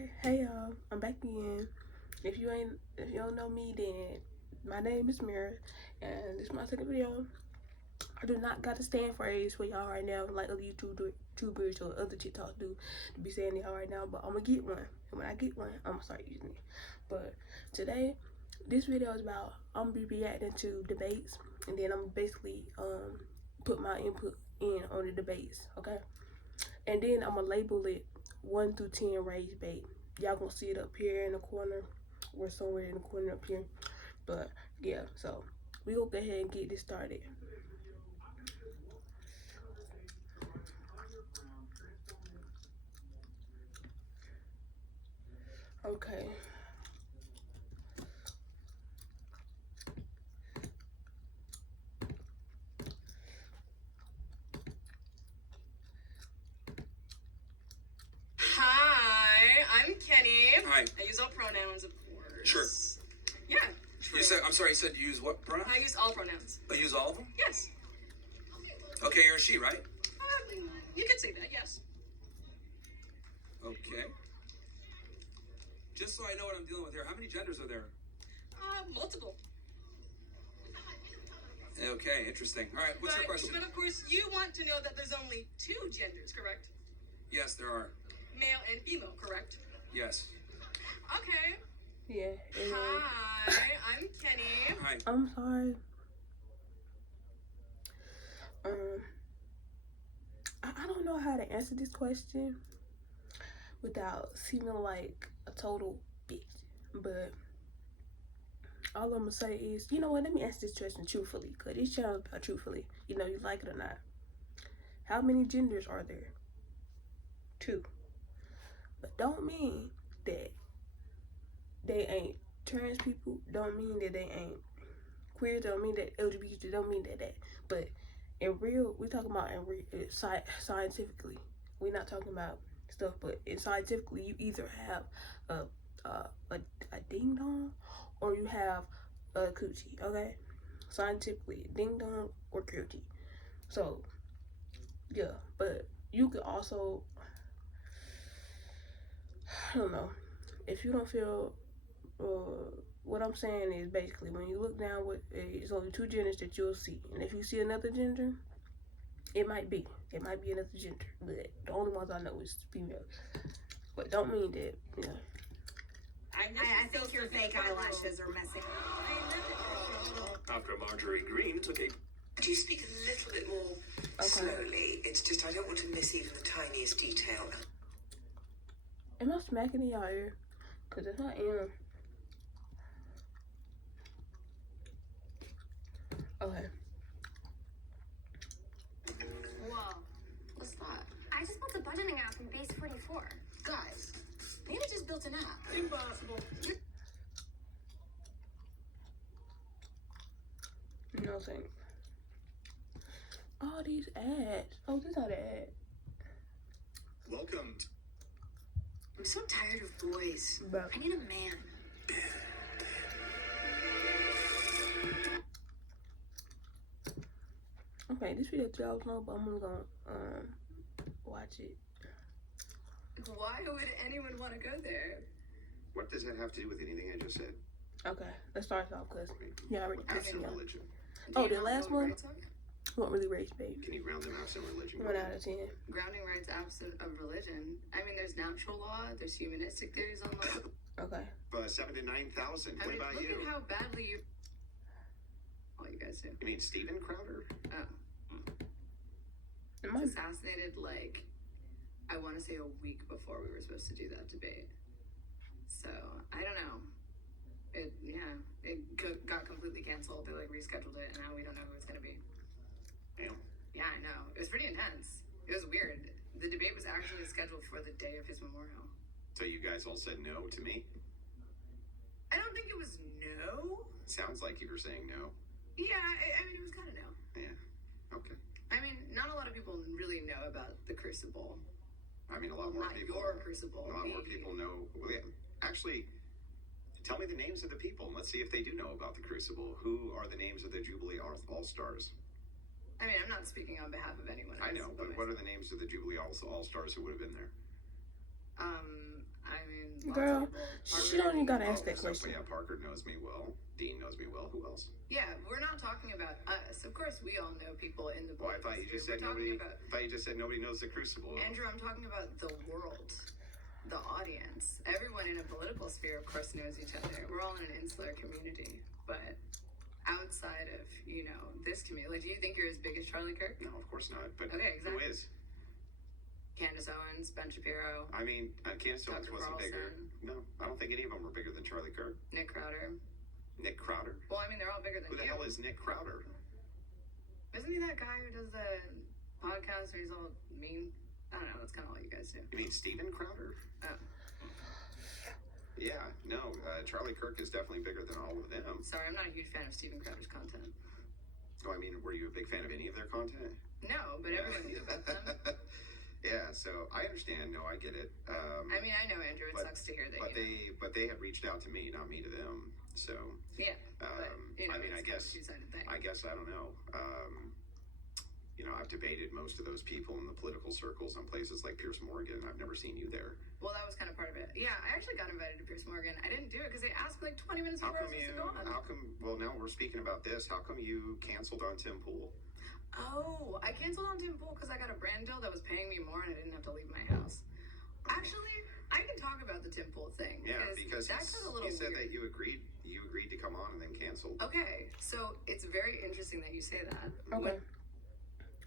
Okay, hey y'all, I'm back again. If you don't know me, then my name is Mira, and this is my second video. I do not got a stand phrase for y'all right now, like other YouTubers or other TikToks do to be saying y'all right now. But I'm gonna get one, and when I get one, I'm gonna start using it. But today, this video is about I'm gonna be reacting to debates, and then I'm basically put my input in on the debates, okay? And then I'm gonna label it 1 through 10 rage bait. Y'all gonna see it up here in the corner or somewhere in the corner up here. But yeah, so we gonna go ahead and get this started. Okay. Hi, I'm Kenny. Hi. I use all pronouns, of course. Sure. Yeah, true. I'm sorry, you said you use what pronoun? I use all pronouns. I use all of them? Yes. Okay, you're a she, right? You can say that, yes. Okay. Just so I know what I'm dealing with here, how many genders are there? Multiple. Okay, interesting. All right, what's your question? But of course, you want to know that there's only 2 genders, correct? Yes, there are. Male and female, correct? Yes. Okay. Yeah. Hi, I'm Kenny. Hi. I'm sorry. I don't know how to answer this question without seeming like a total bitch, but all I'm gonna say is, you know what, let me answer this question truthfully, because this channel is about truthfully, you like it or not. How many genders are there? 2. But don't mean that they ain't trans people, don't mean that they ain't queer, don't mean that LGBT, don't mean that. But in real, we talking about in real, scientifically. We're not talking about stuff, but scientifically, you either have a ding dong or you have a coochie, okay? Scientifically, ding dong or coochie. So, yeah, but you could also, I don't know, if you don't feel, what I'm saying is basically when you look down, it's only 2 genders that you'll see, and if you see another gender, it might be another gender, but the only ones I know is female. But don't mean that, you know. I think your fake eyelashes are messing up. After Marjorie Green took a... Could you speak a little bit more slowly? It's just I don't want to miss even the tiniest detail. Am I smacking in y'all ear? Because if I am... Okay. Whoa, what's that? I just built a budgeting app in Base 44. Guys, maybe just built an app. Impossible. No thanks. All these ads. Oh, this is not an ad. Welcome. I'm so tired of boys. Bro. I need a man. Okay, this video 3 hours long, but I'm gonna watch it. Why would anyone want to go there? What does that have to do with anything I just said? Okay, let's start off because yeah, I already That's pissed in me off. religion. Oh, the last one? What really rage, baby? Can you ground them out in religion? 1 out of 10. Grounding rights absent of religion. I mean, there's natural law, there's humanistic theories on law. Okay. 7 to 9,000. What about look you? at how badly you... All you guys do. You mean Steven Crowder? Oh. Am I... Assassinated, like, I want to say a week before we were supposed to do that debate. So, I don't know. It got completely canceled. They, like, rescheduled it, and now we don't know who it's going to be. Damn. Yeah, I know. It was pretty intense. It was weird. The debate was actually scheduled for the day of his memorial. So you guys all said no to me? I don't think it was no. Sounds like you were saying no. Yeah, I mean, it was kind of no. Yeah. Okay. I mean, not a lot of people really know about the Crucible. I mean, a lot more Not people. your Crucible. A lot more people know. Well, yeah. Actually, tell me the names of the people, and let's see if they do know about the Crucible. Who are the names of the Jubilee All-Stars? I mean, I'm not speaking on behalf of anyone. I know, but what are the names of the Jubilee All-Stars who would have been there? I mean, Girl, table. she don't even gotta ask that So, question. yeah, Parker knows me well. Dean knows me well. Who else? Yeah, we're not talking about us. Of course, we all know people in the. Well, I thought you just said nobody. I thought you just said nobody knows the Crucible. Andrew, I'm talking about the world, the audience. Everyone in a political sphere, of course, knows each other. We're all in an insular community, but outside of this community, like, do you think you're as big as Charlie Kirk? No, of course not. But okay, exactly. who is? Candace Owens, Ben Shapiro. I mean, Candace Owens wasn't Carlson. bigger. No, I don't think any of them were bigger than Charlie Kirk. Nick Crowder. Nick Crowder? Well, I mean, they're all bigger than Who the hell is Nick Crowder? Isn't he that guy who does the podcast where he's all mean? I don't know. That's kind of all you guys do. You mean Steven Crowder? Oh. Yeah, no. Charlie Kirk is definitely bigger than all of them. Sorry, I'm not a huge fan of Steven Crowder's content. Oh, I mean, were you a big fan of any of their content? No, but everyone knew about them. Yeah, so I understand. No, I get it. I mean, I know, Andrew. It sucks to hear that. But they had reached out to me, not me to them. So yeah. I mean, I guess I don't know. I've debated most of those people in the political circles on places like Pierce Morgan. I've never seen you there. Well, that was kind of part of it. Yeah, I actually got invited to Pierce Morgan. I didn't do it because they asked me like 20 minutes before I was supposed to go on. How come? Well, now we're speaking about this. How come you canceled on Tim Pool? Oh, I canceled on Tim Pool because I got a brand deal that was paying me more and I didn't have to leave my house. Actually, I can talk about the Tim Pool thing. Yeah, because that got a little you said weird. that you agreed to come on and then canceled. Okay, so it's very interesting that you say that. Okay.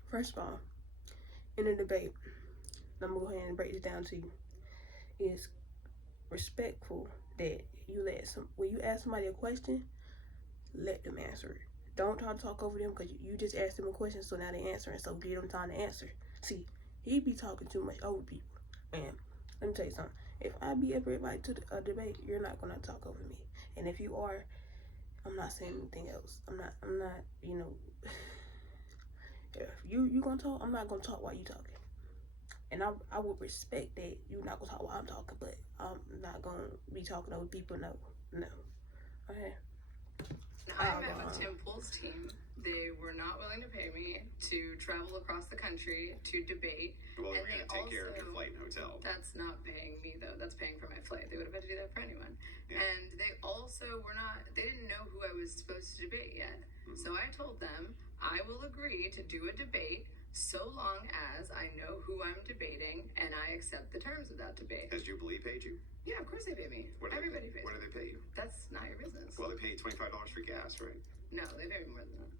First of all, in a debate, I'm gonna go ahead and break this down to you. It's respectful that when you ask somebody a question, let them answer it. Don't try to talk over them because you just asked them a question, so now they answering. So give them time to answer. See, he be talking too much over people. And let me tell you something. If I be ever invited to a debate, you're not gonna talk over me. And if you are, I'm not saying anything else. I'm not. If you gonna talk, I'm not gonna talk while you talking. And I would respect that you're not gonna talk while I'm talking, but I'm not gonna be talking over people. No. Okay. I met with Tim Pool's team. They were not willing to pay me to travel across the country to debate. Well, and they're going to take care of your flight and hotel. That's not paying me, though. That's paying for my flight. They would have had to do that for anyone. Yeah. And they also they didn't know who I was supposed to debate yet. Mm-hmm. So I told them, I will agree to do a debate so long as I know who I'm debating and I accept the terms of that debate. Has Jubilee paid you? Yeah, of course they pay me. Everybody pays me. What do they pay you? That's not your business. Well, they pay you $25 for gas, right? No, they pay me more than that.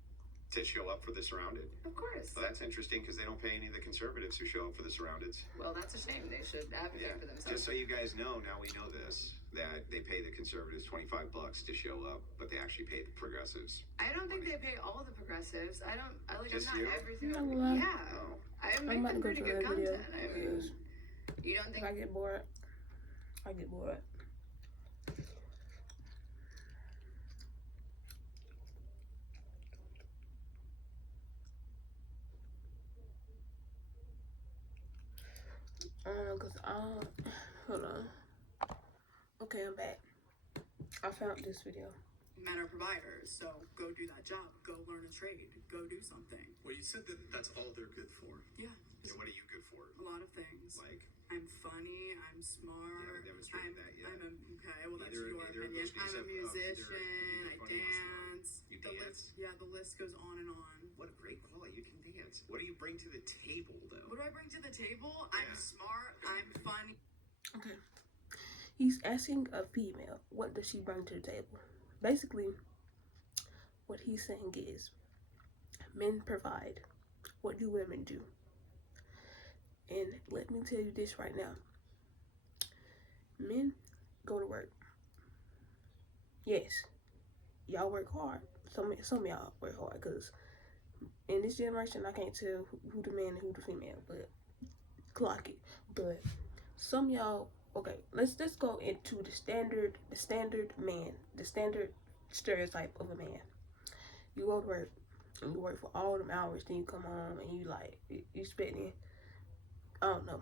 To show up for the Surrounded? Of course. Well, that's interesting because they don't pay any of the conservatives who show up for the Surroundeds. Well, that's a shame. They should advocate for themselves. Just so you guys know, now we know this, that they pay the conservatives $25 to show up, but they actually pay the progressives. I don't think they pay all the progressives. I'm not Just you? everything. Yeah. Oh. I make them pretty good content. I mean, you don't think I get bored? I get bored. Hold on. Okay, I'm back. I found this video. Men are providers, so go do that job. Go learn a trade. Go do something. Well, you said that that's all they're good for. Yeah. And what are you good for? A lot of things. Like? I'm funny. I'm smart. You haven't demonstrated that yet. Okay, well, that's your opinion. I'm a musician. I dance. You dance? The list goes on and on. What a great quality. You can dance. What do you bring to the table, though? What do I bring to the table? Yeah. I'm smart. I'm funny. Okay. He's asking a female, what does she bring to the table? Basically, what he's saying is, men provide. What do women do? And let me tell you this right now. Men go to work. Yes, y'all work hard. Some of y'all work hard because in this generation, I can't tell who the man and who the female, but clock it. But some y'all, okay, let's go into the standard man, the standard stereotype of a man. You go to work and you work for all them hours, then you come home and you spending, I don't know.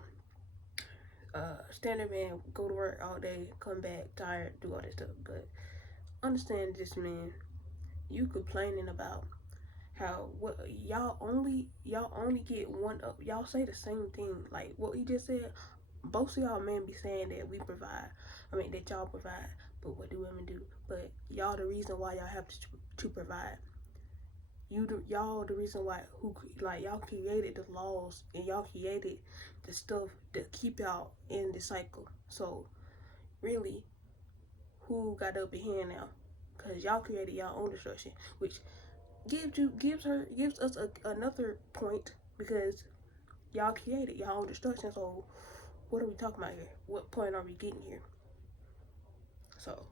Standard man go to work all day, come back tired, do all that stuff. But understand this, man. You complaining about how y'all only get one up. Y'all say the same thing, like what he just said. Most of y'all men be saying that we provide. I mean, that y'all provide. But what do women do? But y'all the reason why y'all have to provide. Y'all the reason why y'all created the laws and y'all created the stuff that keep y'all in the cycle. So really, who got the upper hand now? Cause y'all created y'all own destruction, which gives us another point because y'all created y'all own destruction. So what are we talking about here? What point are we getting here? So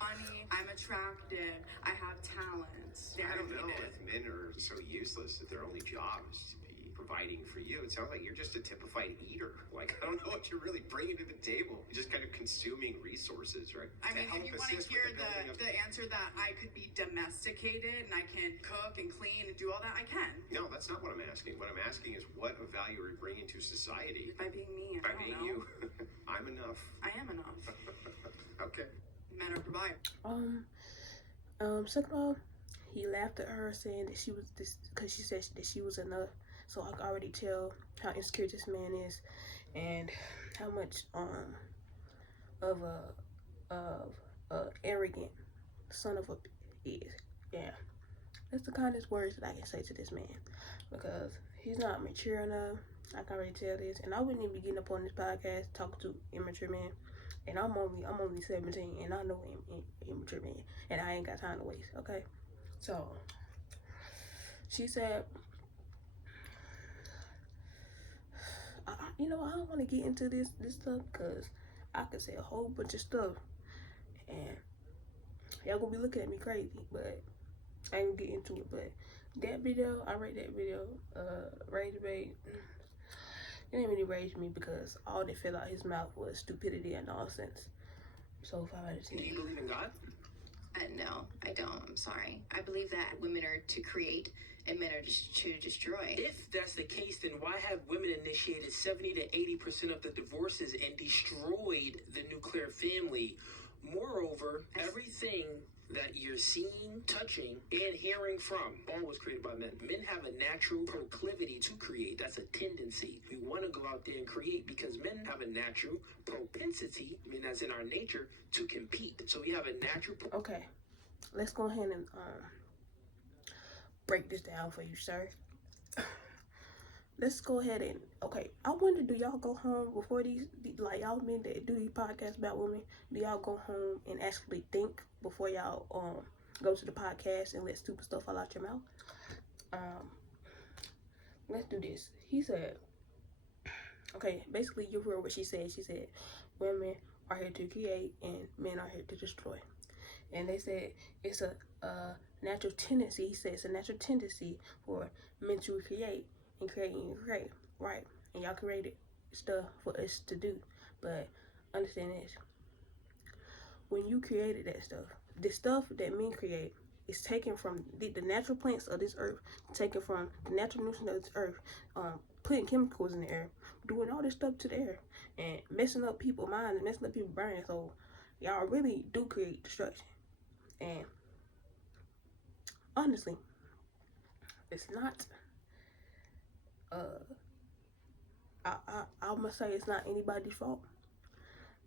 money, I'm attractive, I have talents. I don't know if men are so useless that their only job is to be providing for you. It sounds like you're just a typified eater. Like, I don't know what you're really bringing to the table. You're just kind of consuming resources, right? I mean, if you want to hear the answer that I could be domesticated and I can cook and clean and do all that, I can. No, that's not what I'm asking. What I'm asking is what of value are you bringing to society? By being me, By being you. I'm enough. I am enough. Okay. Men are providers. Second of all, he laughed at her saying that she was this because she said that she was enough. So I can already tell how insecure this man is, and how much of a arrogant son of a is. Yeah, that's the kindest words that I can say to this man because he's not mature enough. I can already tell this, and I wouldn't even be getting up on this podcast talking to immature men. And I'm only 17, and I know immature men, and I ain't got time to waste. Okay, so she said, I don't want to get into this stuff because I could say a whole bunch of stuff, and y'all gonna be looking at me crazy, but I ain't gonna get into it. But that video, I rate that video, rate. It didn't really rage me because all that fell out his mouth was stupidity and nonsense. So 5 out of 10. Do you believe in God? No, I don't. I'm sorry. I believe that women are to create and men are just to destroy. If that's the case, then why have women initiated 70 to 80% of the divorces and destroyed the nuclear family? Moreover, everything that you're seeing, touching, and hearing from all was created by men. Men have a natural proclivity to create. That's a tendency. We want to go out there and create because men have a natural propensity, I mean, that's in our nature, to compete. So we have a natural... Okay, let's go ahead and break this down for you, sir. Let's go ahead and, okay, I wonder, do y'all go home before these like y'all men that do these podcasts about women, do y'all go home and actually think before y'all go to the podcast and let stupid stuff fall out your mouth? Let's do this. He said, okay, basically you heard what she said. She said women are here to create and men are here to destroy. And they said it's a natural tendency. He said it's a natural tendency for men to create and create and create, right? And y'all created stuff for us to do. But understand this. When you created that stuff, the stuff that men create is taken from the natural plants of this earth, taken from the natural nutrients of this earth, putting chemicals in the air, doing all this stuff to the air, and messing up people's minds and messing up people's brains. So y'all really do create destruction. And honestly, it's not I'm gonna say it's not anybody's fault,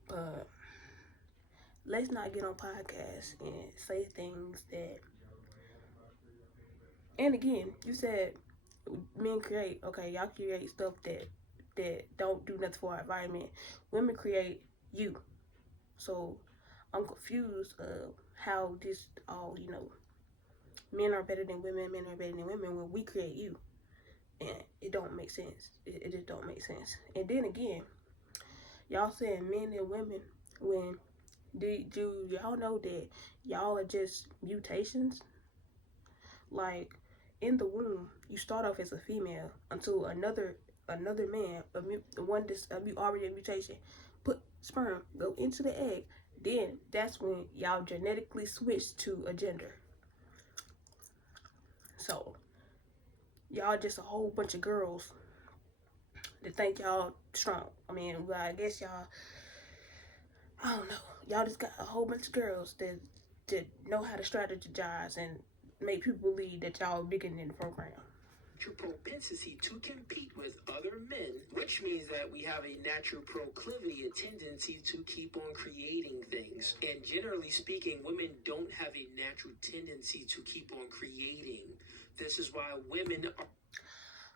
but let's not get on podcasts and say things that, and again, you said men create, okay, y'all create stuff that don't do nothing for our environment. Women create you. So I'm confused of how this all, men are better than women when we create you. And it don't make sense. It just don't make sense. And then again, y'all saying men and women when do y'all know that y'all are just mutations? Like in the womb, you start off as a female until another man, already a mutation, put sperm, go into the egg. Then that's when y'all genetically switch to a gender. So y'all just a whole bunch of girls that think y'all strong. I mean, well, I guess y'all, I don't know. Y'all just got a whole bunch of girls that know how to strategize and make people believe that y'all bigger than the program. propensity to compete with other men, which means that we have a natural proclivity, a tendency to keep on creating things. And generally speaking, women don't have a natural tendency to keep on creating. This is why women are...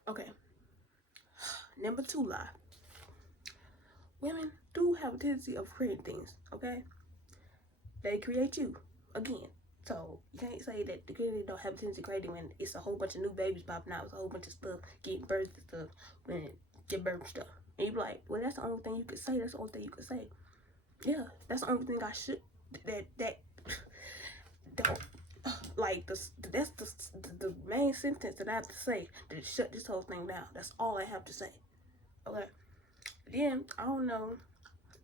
Okay. Number 2 lie. Women do have a tendency of creating things, okay? They create you, again. So, you can't say that the kid don't have a tendency to creating when it's a whole bunch of new babies popping out. It's a whole bunch of stuff, getting births and stuff, when it get birth stuff. And you be like, well, that's the only thing you could say. That's the only thing you could say. Yeah, that's the only thing I should, don't, like, that's the main sentence that I have to say to shut this whole thing down. That's all I have to say. Okay? Then, I don't know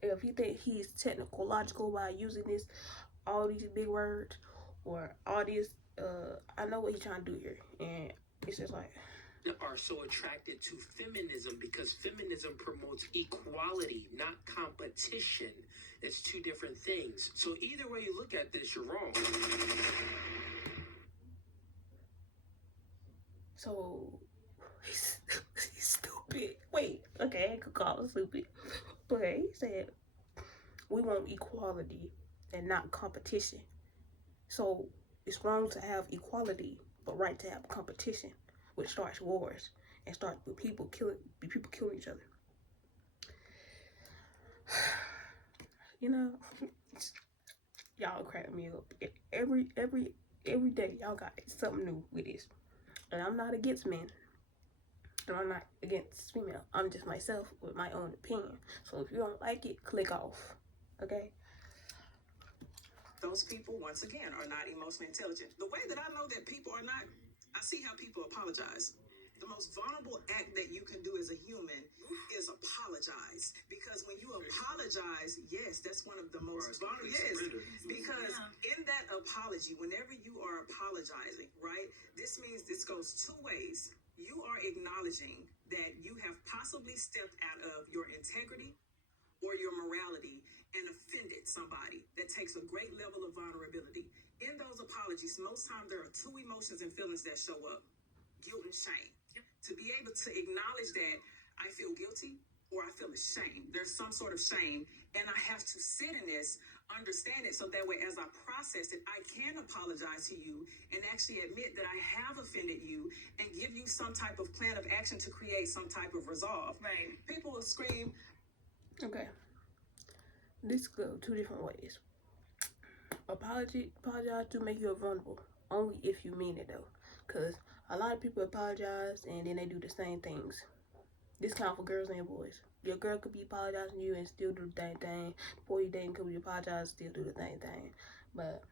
if you think he's technological by using all these big words, or all this, I know what he's trying to do here, and it's just like, are so attracted to feminism because feminism promotes equality, not competition. It's two different things. So either way you look at this, you're wrong. So he's stupid. Wait, okay, I could call him stupid, but he said we want equality and not competition. So it's wrong to have equality, but right to have competition, which starts wars and starts with people killing each other. You know, y'all crack me up. Every day y'all got something new with this. And I'm not against men. And I'm not against female. I'm just myself with my own opinion. So if you don't like it, click off. Okay? Those people, once again, are not emotionally intelligent. The way that I know that people are not, I see how people apologize. The most vulnerable act that you can do as a human is apologize. Because when you apologize, yes, that's one of the most vulnerable. Yes, because in that apology, whenever you are apologizing, right, this means this goes 2 ways. You are acknowledging that you have possibly stepped out of your integrity or your morality and offended somebody. That takes a great level of vulnerability. In those apologies, most times there are 2 emotions and feelings that show up: guilt and shame. To be able to acknowledge that I feel guilty or I feel ashamed, there's some sort of shame, and I have to sit in this, understand it, so that way as I process it, I can apologize to you and actually admit that I have offended you and give you some type of plan of action to create some type of resolve. Right. People will scream. Okay. This could go 2 different ways. Apologize to make you vulnerable. Only if you mean it, though. Because a lot of people apologize and then they do the same things. This count for girls and boys. Your girl could be apologizing to you and still do the same thing. The boy you dating could be apologizing, still do the same thing. But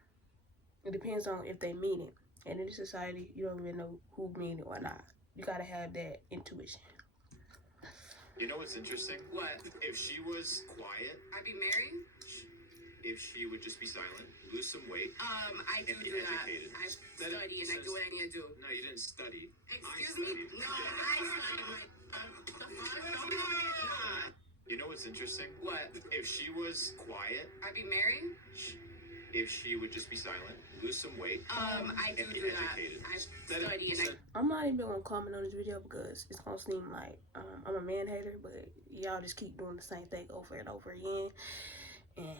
it depends on if they mean it. And in this society, you don't really know who mean it or not. You gotta have that intuition. You know what's interesting? What? If she was quiet, I'd be married. if she would just be silent, lose some weight, I do and be do that. educated. I study and I do what I need to do. No, you didn't study. Excuse me? No, I study. You know what's interesting? What? If she was quiet, I'd be married. if she would just be silent, lose some weight, I do and be do that. educated. I study and I. I'm not even gonna comment on this video because it's gonna seem like I'm a man hater, but y'all just keep doing the same thing over and over again. And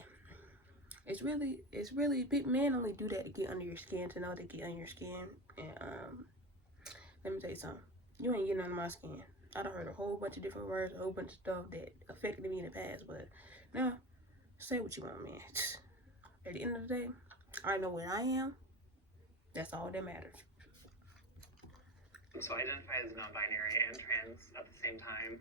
it's really big men only do that to get under your skin, to know they get under your skin. And let me tell you something. You ain't getting under my skin. I done heard a whole bunch of different words, a whole bunch of stuff that affected me in the past, but now, say what you want, man. At the end of the day, I know what I am. That's all that matters. So I identify as non-binary and trans at the same time.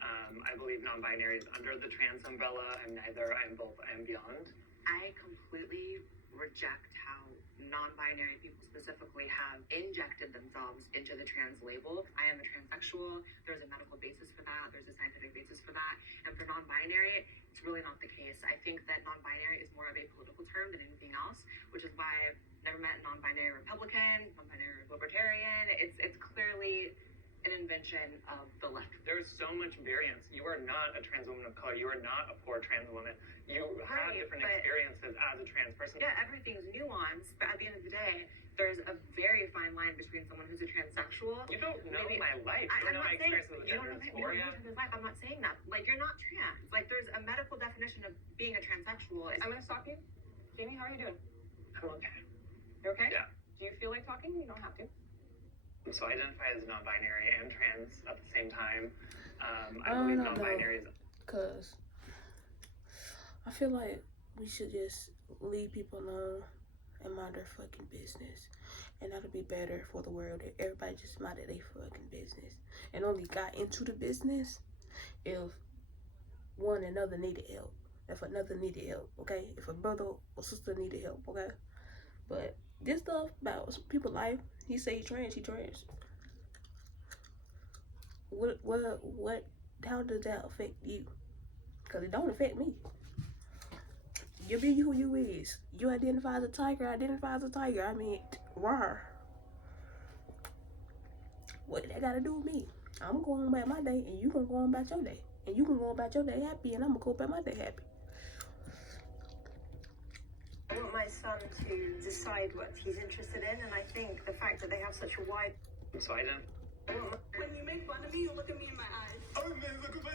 I believe non-binary is under the trans umbrella. I'm neither, I'm both, I'm beyond. I completely reject how non-binary people specifically have injected themselves into the trans label. I am a transsexual. There's a medical basis for that. There's a scientific basis for that. And for non-binary, it's really not the case. I think that non-binary is more of a political term than anything else, which is why I've never met a non-binary Republican, non-binary Libertarian. It's clearly an invention of the left. There's so much variance. You are not a trans woman of color. You are not a poor trans woman. You have different experiences as a trans person. Yeah, everything's nuanced, but at the end of the day, there's a very fine line between someone who's a transsexual. You don't know my life. You don't know my experience with gender dysphoria. Life. I'm not saying that. Like, you're not trans. Like, there's a medical definition of being a transsexual. I'm gonna stop you. Jamie, how are you doing? I'm okay. You okay? Yeah. Do you feel like talking? You don't have to. So I identify as non-binary and trans at the same time. I believe non-binary is... Because I feel like we should just leave people alone and mind their fucking business. And that'll be better for the world if everybody just minded their fucking business. And only got into the business if one another needed help. If another needed help, okay? If a brother or sister needed help, okay? But this stuff about people's life, he say he trans. What, how does that affect you? Because it don't affect me. You be who you is. You identify as a tiger, I mean, rawr. What that got to do with me? I'm going about my day, and you gonna go on about your day. And you can go about your day happy, and I'm gonna go about my day happy. I want my son to decide what he's interested in, and I think the fact that they have such a wide... So I don't... When you make fun of me, you look at me in my eyes. Oh, man, look at your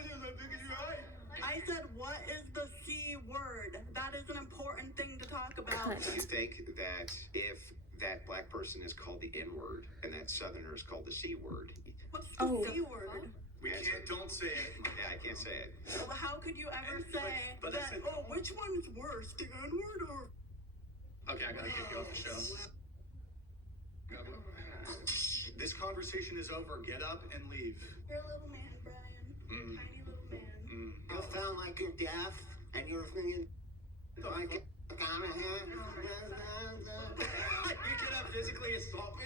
eye. I said, what is the C word? That is an important thing to talk about. You think that if that black person is called the N-word and that Southerner is called the C word? What's the C word? Don't say it. Yeah, I can't say it. Well, how could you ever say that, oh, which one's worse, the N-word or... Okay, I gotta get you off the show. This conversation is over. Get up and leave. You're a little man, Brian. Tiny little man. You sound like you're deaf, and you're thinking, like, You cannot physically assault me.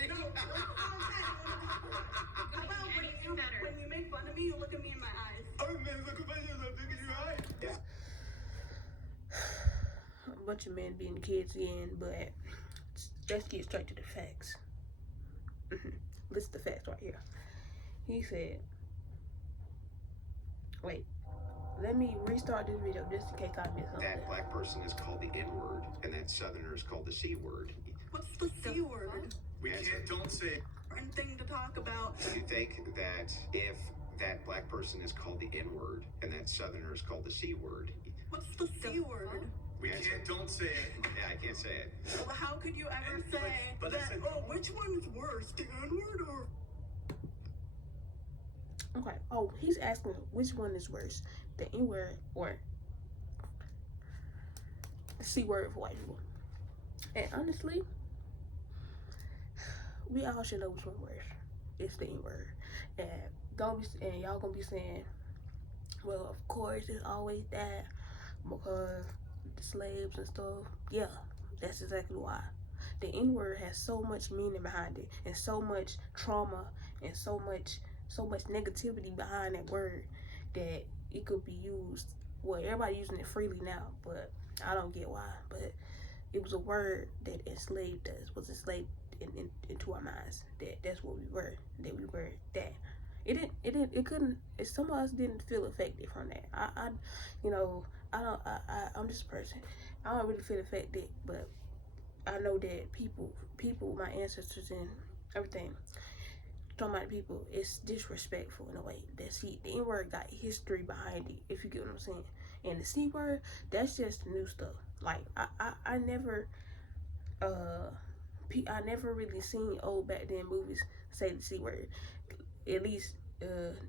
When you make fun of me, you look at me in my eyes. Oh, man, look at your eye. Yeah. A bunch of men being kids again, but let's get straight to the facts. Listen to the facts right here. He said, wait, let me restart this video just in case I missed something. That black person is called the N-word and that Southerner is called the C word. What's the C word? Don't say it. Important thing to talk about. You think that if that black person is called the N-word and that Southerner is called the C word? What's the C word? Don't say it. Yeah, I can't say it. Well, how could you ever say that, oh, which one's worse, the N-word or... Okay, oh, he's asking which one is worse, the N-word or the C word for white people. And honestly, we all should know which one worse. It's the N-word. And y'all gonna be saying, well, of course it's always that because the slaves and stuff. Yeah, that's exactly why. The N-word has so much meaning behind it, and so much trauma, and so much negativity behind that word that it could be used. Well, everybody using it freely now, but I don't get why. But it was a word that enslaved us, was enslaved into our minds. That's what we were. That we were that. It couldn't. Some of us didn't feel affected from that. I'm just a person. I don't really feel affected, but I know that people, my ancestors and everything, talking about people, it's disrespectful in a way. The N-word got history behind it, if you get what I'm saying. And the C word, that's just new stuff. Like I never really seen old back then movies say the C word. At least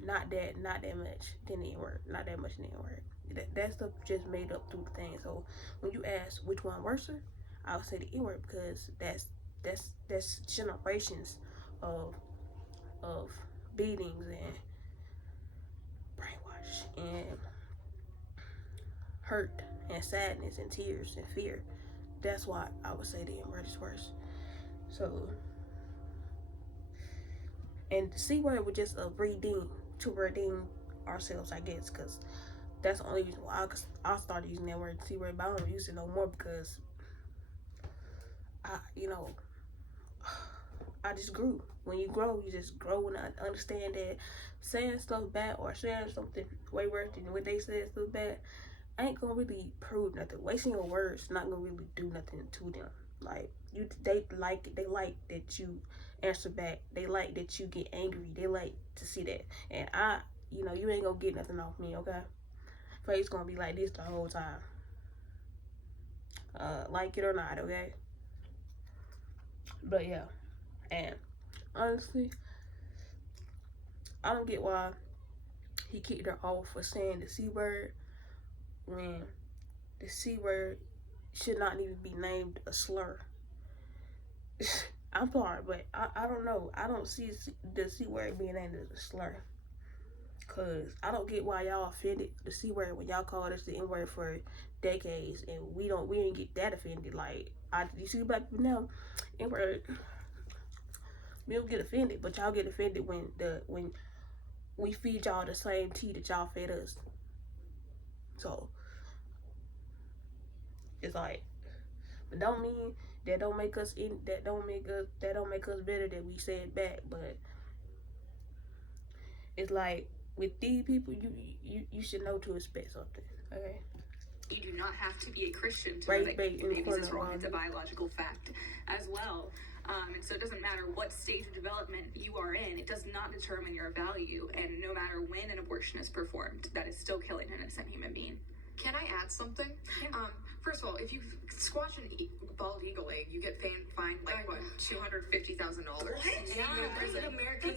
not that much than the N-word. Not that much in the N-word. That stuff just made up through the thing. So when you ask which one worser, I would say the N-word, because that's generations of beatings and brainwash and hurt and sadness and tears and fear. That's why I would say the N-word is worse. So, and the C word was just a redeem ourselves, I guess, because that's the only reason why I started using that word, C word, but I don't use it I just grew. When you grow, you just grow and understand that saying stuff bad or saying something way worse than what they said stuff bad ain't gonna really prove nothing. Wasting your words not gonna really do nothing to them. Like they like it. They like that you answer back. They like that you get angry. They like to see that. And you ain't gonna get nothing off me, okay? Face gonna be like this the whole time. Like it or not, okay? But yeah, and honestly, I don't get why he kicked her off for saying the C word when the C word should not even be named a slur. I'm sorry, but I don't know. I don't see the C word being named as a slur. Cause I don't get why y'all offended the C word when y'all called us the N word for decades, and we ain't get that offended. Like you see black people now, N word, we don't get offended, but y'all get offended when we feed y'all the same tea that y'all fed us. So it's like, but don't mean that don't make us better that we say it back. But it's like with these people, you should know to expect something. Okay. You do not have to be a Christian to know that babies is wrong. It's a biological fact as well. And so it doesn't matter what stage of development you are in, it does not determine your value. And no matter when an abortion is performed, that is still killing an innocent human being. Can I add something? First of all, if you squash an bald eagle egg, you get fined like what, $250,000? Yeah, there's an American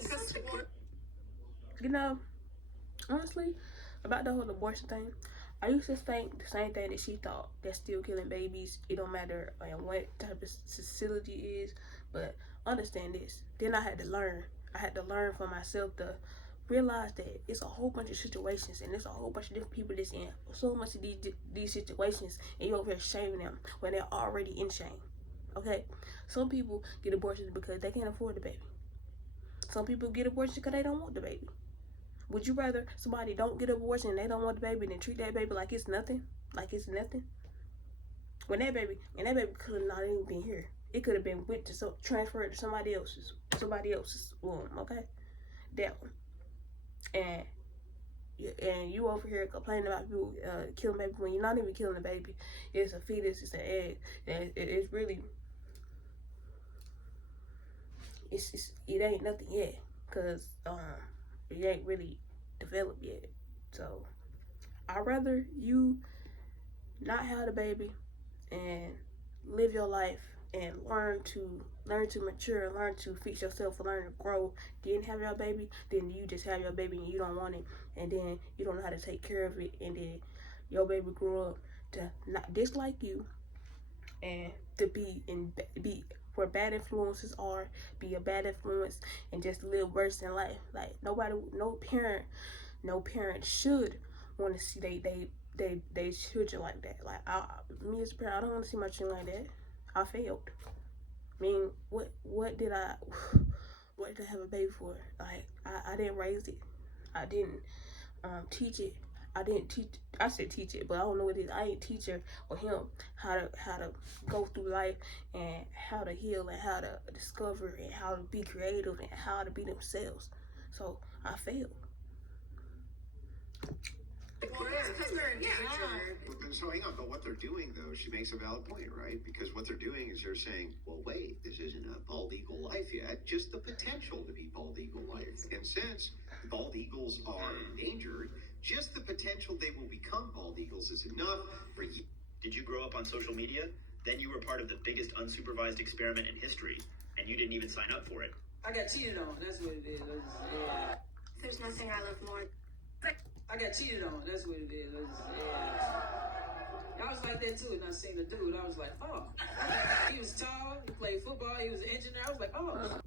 honestly, about the whole abortion thing, I used to think the same thing that she thought. That's still killing babies. It don't matter what type of facility it is. But understand this. Then I had to learn. I had to learn for myself to realize that it's a whole bunch of situations and there's a whole bunch of different people that's in so much of these situations, and you're over here shaming them when they're already in shame. Okay? Some people get abortions because they can't afford the baby. Some people get abortions because they don't want the baby. Would you rather somebody don't get an abortion and they don't want the baby than treat that baby like it's nothing? Like it's nothing? When that baby could not even been here. It could have been transferred to somebody else's womb, okay? That one. And you over here complaining about people killing baby when you're not even killing the baby. It's a fetus, it's an egg. And it's really, it ain't nothing yet. Cause it ain't really developed yet. So I'd rather you not have the baby and live your life and learn to mature, learn to fix yourself, learn to grow, then have your baby, then you just have your baby and you don't want it, and then you don't know how to take care of it, and then your baby grew up to not dislike you and to be where bad influences are, be a bad influence and just live worse in life. Like no parent should want to see they children like that. Like me as a parent, I don't want to see my children like that. I failed. I mean, what did I have a baby for? Like I didn't raise it. I didn't teach it. I said teach it, but I don't know what it is. I ain't teach her or him how to go through life and how to heal and how to discover and how to be creative and how to be themselves. So I failed. So hang on, but what they're doing though, she makes a valid point, right? Because what they're doing is they're saying, well, wait, this isn't a bald eagle life yet, just the potential to be bald eagle life. And since bald eagles are endangered, just the potential they will become bald eagles is enough for you. Did you grow up on social media? Then you were part of the biggest unsupervised experiment in history, and you didn't even sign up for it. I got cheated on, that's what it is. There's nothing I love more. I got cheated on, that's what it is. I was like that too, and I seen the dude, I was like, oh. He was tall, he played football, he was an engineer, I was like, oh.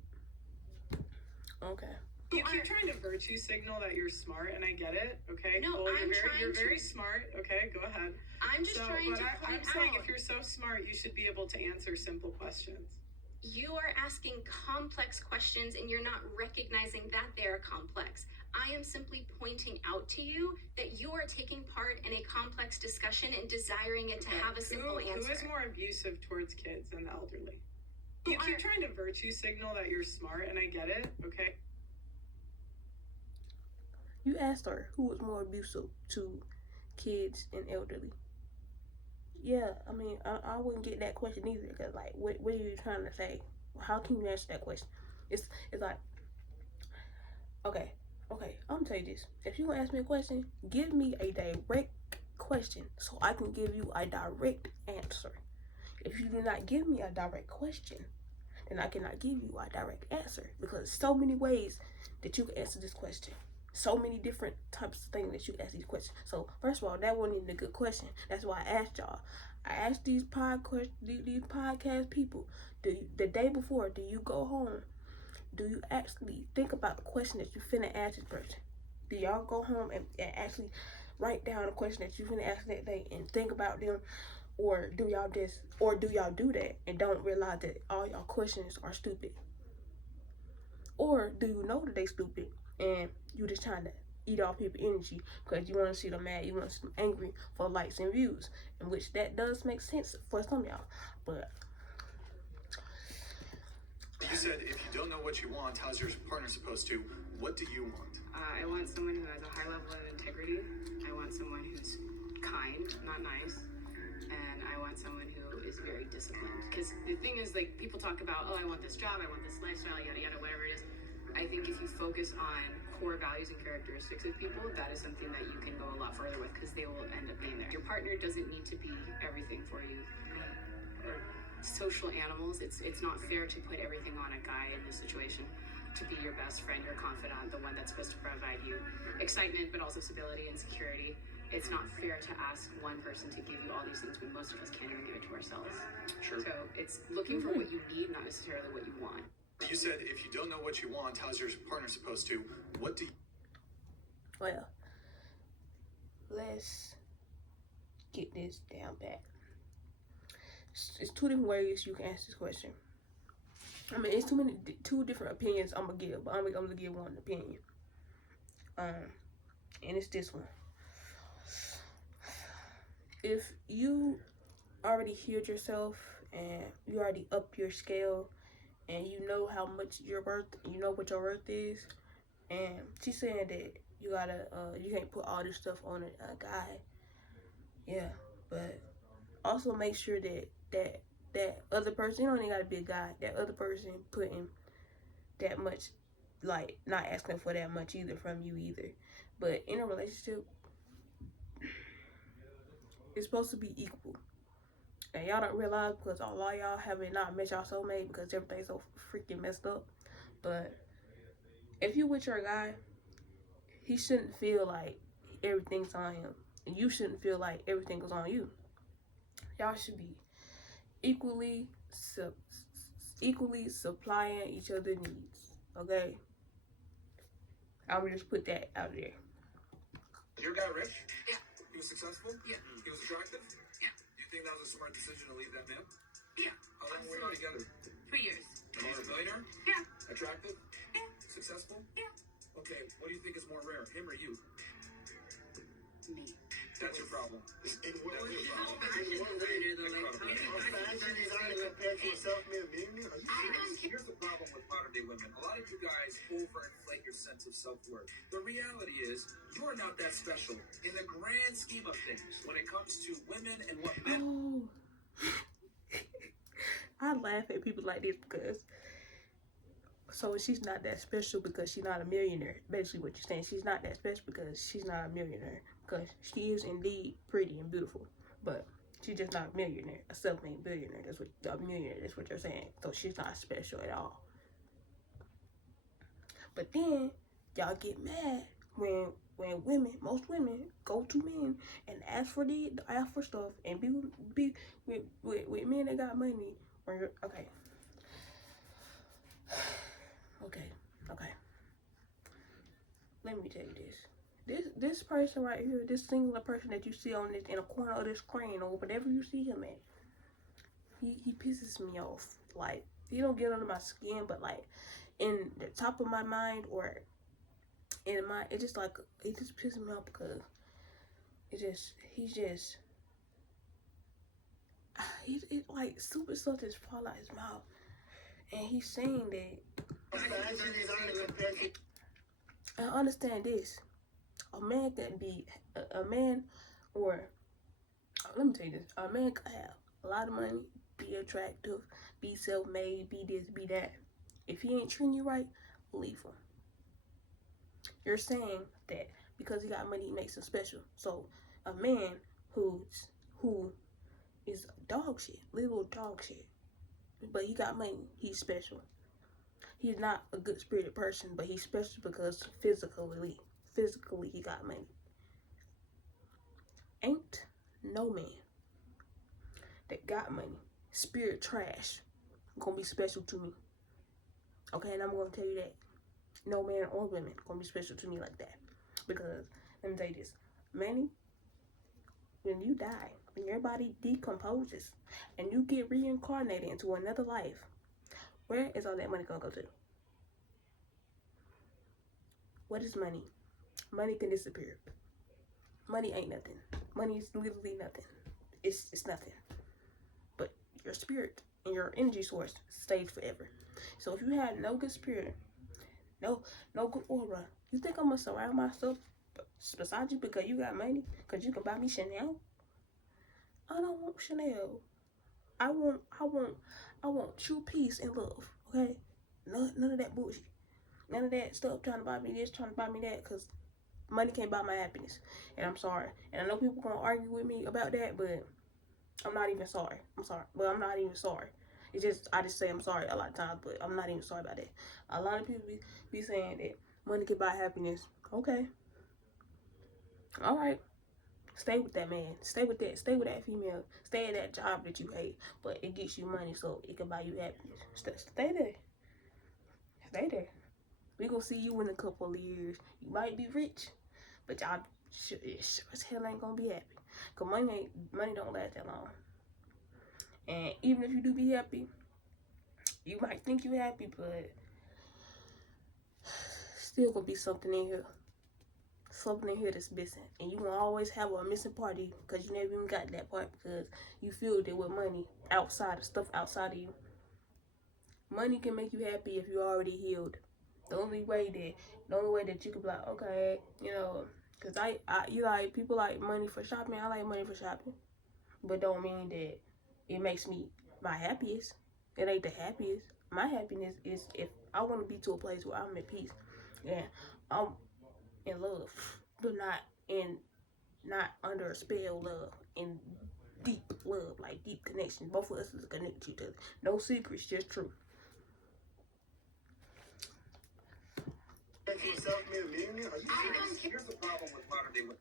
Okay. You keep trying to virtue signal that you're smart, and I get it, okay? No, cool. You're I'm very smart, okay? Go ahead. I'm just trying to point I'm saying out. if you're so smart, you should be able to answer simple questions. You are asking complex questions and you're not recognizing that they're complex. I am simply pointing out to you that you are taking part in a complex discussion and desiring it to have a simple answer. Who is more abusive towards kids and the elderly? You keep trying to virtue signal that you're smart, and I get it, okay? You asked her who was more abusive to kids and elderly. Yeah, I mean, I wouldn't get that question either, because, like, what are you trying to say? How can you answer that question? It's like, okay, I'm gonna tell you this. If you gonna ask me a question, give me a direct question so I can give you a direct answer. If you do not give me a direct question, then I cannot give you a direct answer, because so many ways that you can answer this question. So many different types of things that you ask these questions. So first of all, that wasn't even a good question. That's why I asked y'all. I asked these podcast people, the day before, do you go home? Do you actually think about the question that you finna ask this person? Do y'all go home and actually write down the question that you finna ask that day and think about them? Or do y'all do that and don't realize that all y'all questions are stupid? Or do you know that they stupid and you just trying to eat off people's energy because you want to see them mad, you want to see them angry for likes and views, in which that does make sense for some of y'all. But you said if you don't know what you want, how's your partner supposed to? What do you want? I want someone who has a high level of integrity. I want someone who's kind, not nice. And I want someone who is very disciplined. Because the thing is, like, people talk about, oh, I want this job, I want this lifestyle, yada, yada, whatever it is. I think if you focus on core values and characteristics of people, that is something that you can go a lot further with, because they will end up being there. Your partner doesn't need to be everything for you. Or social animals, it's not fair to put everything on a guy in this situation. To be your best friend, your confidant, the one that's supposed to provide you excitement, but also stability and security. It's not fair to ask one person to give you all these things when most of us can't even give it to ourselves. Sure. So it's looking for what you need, not necessarily what you want. You said if you don't know what you want, how's your partner supposed to? What do you... Well, let's get this down pat. It's two different ways you can answer this question. I mean, it's two different opinions I'm gonna give, but I'm gonna give one opinion. And it's this one. If you already healed yourself and you already upped your scale and you know how much you're worth, you know what your worth is, and she's saying that you can't put all this stuff on a guy. Yeah, but also make sure that other person, you don't even gotta be a guy, that other person putting that much, like, not asking for that much either from you either. But in a relationship, it's supposed to be equal. And y'all don't realize, because a lot of y'all haven't not met y'all soulmate because everything's so freaking messed up. But if you with your guy, he shouldn't feel like everything's on him, and you shouldn't feel like everything is on you. Y'all should be equally supplying each other's needs. Okay, I'm gonna just put that out there. Your guy rich? Yeah. He was successful? Yeah. He was attractive? Yeah. Do you think that was a smart decision to leave that man? Yeah. How long were you together? 3 years. And he's a billionaire? Yeah. Attractive? Yeah. Successful? Yeah. Okay, what do you think is more rare, him or you? Me. That's your problem. In what way? Incredible. Fashion designer compared to a self-made millionaire? Are you serious? Here's the problem with modern day women. A lot of you guys overinflate your sense of self-worth. The reality is, you are not that special in the grand scheme of things when it comes to women and what men. Oh. I laugh at people like this because, so she's not that special because she's not a millionaire. Basically what you're saying, she's not that special because she's not a millionaire. Because she is indeed pretty and beautiful, but she's just not a millionaire, a self-made billionaire. That's what you're saying. So she's not special at all. But then y'all get mad when most women go to men and ask for stuff and be with men that got money. Okay. Let me tell you this. This person right here, this singular person that you see on this in a corner of the screen or whatever you see him at, he pisses me off. Like, he don't get under my skin, but like in the top of my mind or in my, it just pisses me off because it like stupid stuff just fall out his mouth. And he's saying that, Fashion designer compared to I understand this. A man can be a man, or let me tell you this: a man can have a lot of money, be attractive, be self-made, be this, be that. If he ain't treating you right, leave him. You're saying that because he got money, he makes him special. So a man who is dog shit, little dog shit, but he got money, he's special. He's not a good spirited person, but he's special because physically he got money. Ain't no man that got money, spirit trash, gonna be special to me. Okay, and I'm gonna tell you that. No man or women gonna be special to me like that. Because, let me tell you this, money, when you die, when your body decomposes, and you get reincarnated into another life, where is all that money gonna go to? What is money? Money can disappear. Money ain't nothing. Money is literally nothing. It's nothing. But your spirit and your energy source stays forever. So if you have no good spirit, no good aura, you think I'm gonna surround myself beside you because you got money? Because you can buy me Chanel? I don't want Chanel. I want true peace and love. Okay? None of that bullshit. None of that stuff trying to buy me this, trying to buy me that, because money can't buy my happiness. And I'm sorry. And I know people gonna argue with me about that, but I'm not even sorry. I'm sorry. But I'm not even sorry. It's just, I just say I'm sorry a lot of times, but I'm not even sorry about that. A lot of people be saying that money can buy happiness. Okay. All right. Stay with that man. Stay with that female. Stay at that job that you hate, but it gets you money so it can buy you happiness. Stay there. Stay there. We gonna see you in a couple of years. You might be rich, but y'all sure as hell ain't gonna be happy. Cause money don't last that long. And even if you do be happy, you might think you happy, but still gonna be something in here. Something in here that's missing. And you gonna always have a missing party because you never even got that part because you filled it with money outside of stuff outside of you. Money can make you happy if you're already healed. The only way that you could be like, okay, you know, because you like, people like money for shopping. I like money for shopping, but don't mean that it makes me my happiest. It ain't the happiest. My happiness is if I want to be to a place where I'm at peace and I'm in love, but not under a spell of love, in deep love, like deep connection. Both of us is connected to each other. No secrets, just truth.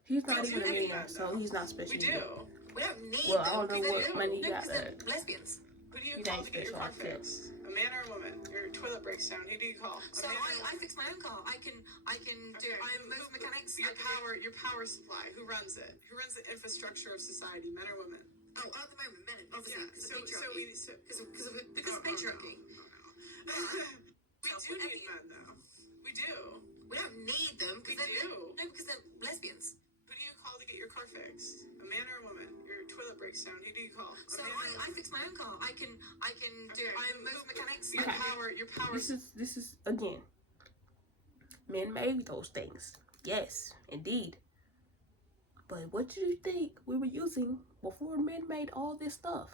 He's not even a millionaire, so he's not special. We do. We don't need well, I don't know what money he got. Lesbians. Who do you call to get your car fixed? A man or a woman? Your toilet breaks down. Who do you call? So I fix my own car. I can do. I move mechanics. Your power supply. Who runs it? Who runs the infrastructure of society? Men or women? Oh, at the moment, men. Obviously, because of patriarchy. We do need men, though. We do. We don't need them because they're lesbians. Who do you call to get your car fixed? A man or a woman? Your toilet breaks down. Who do you call? So I fix my own car. I can do. I move mechanics. Your power. This is again. Men made those things. Yes, indeed. But what do you think we were using before men made all this stuff?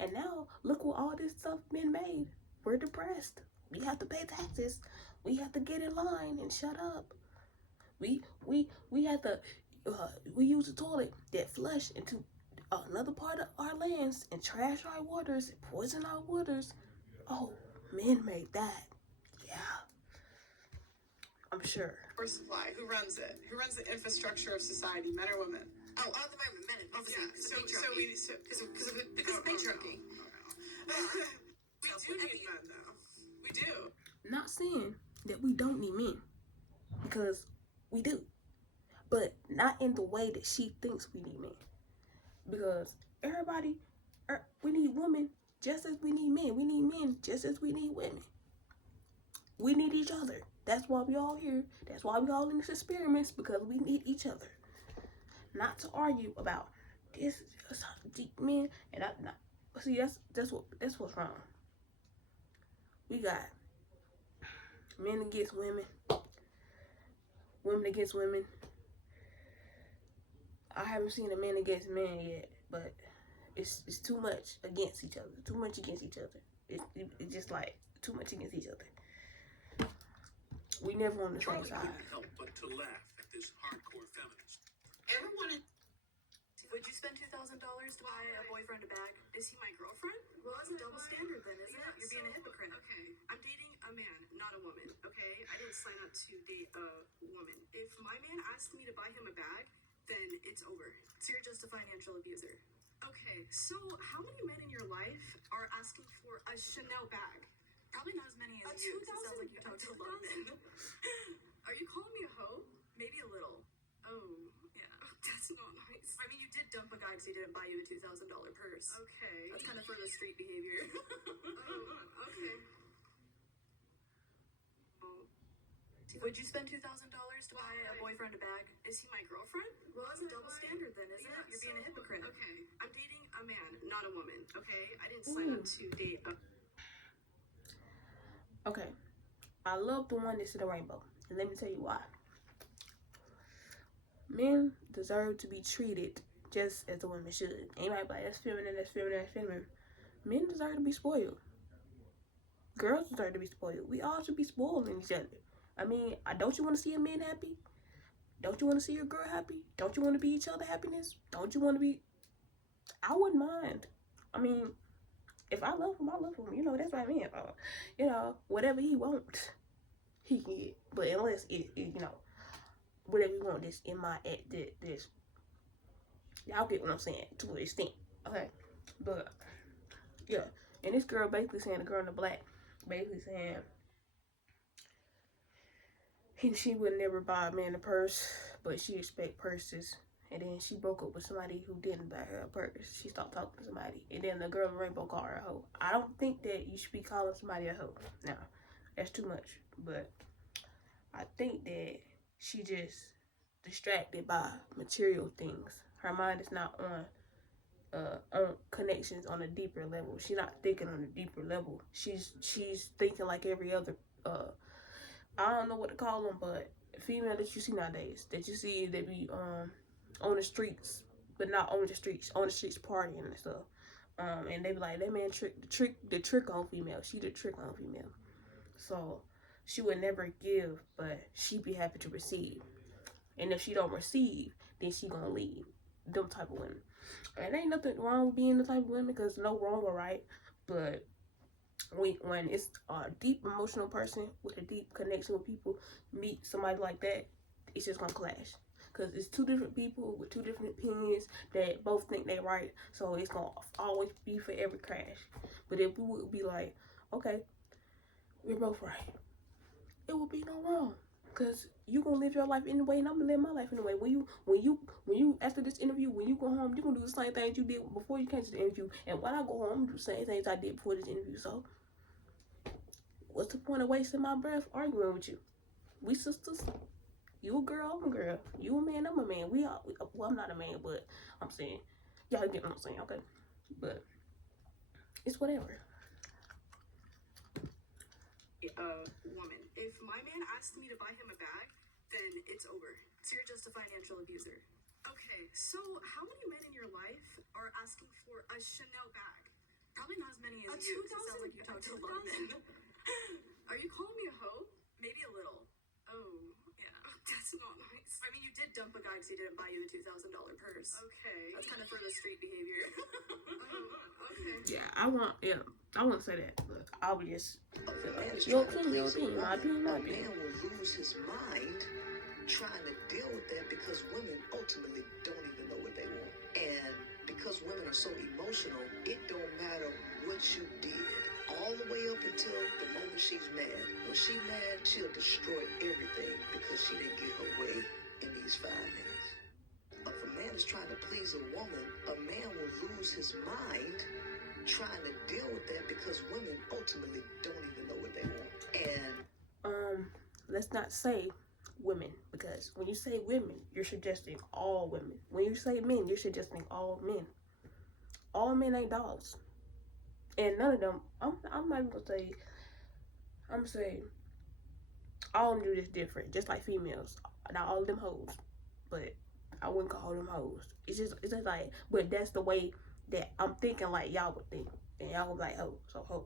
And now look what all this stuff men made. We're depressed. We have to pay taxes. We have to get in line and shut up. We have to we use the toilet that flush into another part of our lands and trash our waters, poison our waters. Oh, men made that. Yeah. I'm sure. Power supply. Who runs it? Who runs the infrastructure of society? Men or women? Oh, at the moment, men. Obviously, because of patriarchy. We do need men, though. We do. Not saying that we don't need men, because we do, but not in the way that she thinks we need men. Because everybody, we need women just as we need men. We need men just as we need women. We need each other. That's why we all here. That's why we all in these experiments, because we need each other. Not to argue about this deep men and not. See, that's what's wrong. we got men against women, women against women. I haven't seen a man against man yet, but it's too much against each other. Too much against each other. It's just like too much against each other. We never on the same Charlie side. couldn't help but to laugh at this hardcore feminist. Everyone. Would you spend $2,000 to buy a boyfriend a bag? Is he my girlfriend? Well, that's a double standard then, isn't it? You're being a hypocrite. Okay, I'm dating a man, not a woman. Okay, I didn't sign up to date a woman. If my man asked me to buy him a bag, then it's over. So you're just a financial abuser. Okay, so how many men in your life are asking for a Chanel bag? Probably not as many as you. It sounds like you talk to a lot of men. Are you calling me a hoe? Maybe a little. Oh, yeah. That's not nice. I mean, you did dump a guy because he didn't buy you the $2,000 purse. Okay. That's kind of further street behavior. Oh, okay. Would you spend $2,000 to buy a boyfriend a bag? Is he my girlfriend? Well, that's a double standard then, isn't it? You're being a hypocrite. Okay, I'm dating a man, not a woman. Okay, I didn't sign up to date a. Okay, I love the one that's in the rainbow, and let me tell you why. Men deserve to be treated just as the women should. Anybody be like, that's feminine, that's feminine, that's feminine. Men deserve to be spoiled. Girls deserve to be spoiled. We all should be spoiling each other. I mean, don't you want to see a man happy? Don't you want to see your girl happy? Don't you want to be each other happiness? Don't you want to be... I wouldn't mind. I mean, if I love him, I love him. You know, that's what I mean. You know, whatever he wants, he can get. But unless, you know, whatever you want, this in my... this. Y'all get what I'm saying, to an extent. Okay? But, yeah. And this girl basically saying, the girl in the black, basically saying... she would never buy a man a purse, but she expect purses. And then she broke up with somebody who didn't buy her a purse. She stopped talking to somebody. And then the girl in the rainbow called her a hoe. I don't think that you should be calling somebody a hoe. Now, that's too much. But I think that she just distracted by material things. Her mind is not on connections on a deeper level. She's not thinking on a deeper level. She's thinking like every other I don't know what to call them, but female that you see nowadays, that you see that be on the streets, but not on the streets partying and stuff. And they be like, that man the trick on female. She the trick on female. So she would never give, but she be happy to receive. And if she don't receive, then she gonna leave. Them type of women. And ain't nothing wrong with being the type of women, because no wrong or right, but when it's a deep emotional person with a deep connection with people, meet somebody like that, it's just gonna clash. Because it's two different people with two different opinions that both think they're right, so it's gonna always be forever crash. But if we would be like, okay, we're both right, it would be no wrong. Because you gonna live your life anyway, and I'm gonna live my life anyway. When you after this interview, when you go home, you're gonna do the same things you did before you came to the interview. And when I go home, I'm gonna do the same things I did before this interview. So what's the point of wasting my breath arguing with you? We sisters. You a girl, I'm a girl. You a man, I'm a man. Well, I'm not a man, but I'm saying, y'all get what I'm saying, okay? But it's whatever. Woman. If my man asked me to buy him a bag, then it's over. So you're just a financial abuser. Okay, so how many men in your life are asking for a Chanel bag? Probably not as many as you. It sounds like you talk to a lot of men. Are you calling me a hoe? Maybe a little. Oh, yeah. That's not nice. I mean, you did dump a guy because he didn't buy you the $2,000 purse. Okay. That's kind of further street behavior. Oh, okay. Yeah, I want to say that, but I would just your opinion, my opinion. A man will lose his mind trying to deal with that because women ultimately don't even know what they want. And because women are so emotional, it don't matter what you did. All the way up until the moment she's mad. When she's mad, she'll destroy everything because she didn't get her way in these 5 minutes. If a man is trying to please a woman, a man will lose his mind trying to deal with that because women ultimately don't even know what they want. And let's not say women, because when you say women, you're suggesting all women. When you say men, you're suggesting all men. All men ain't dogs. And none of them, I'm not even gonna say I'm saying all of them do this different, just like females. Not all of them hoes, but I wouldn't call them hoes. It's just like, but that's the way that I'm thinking like y'all would think, and y'all would be like, oh, so ho.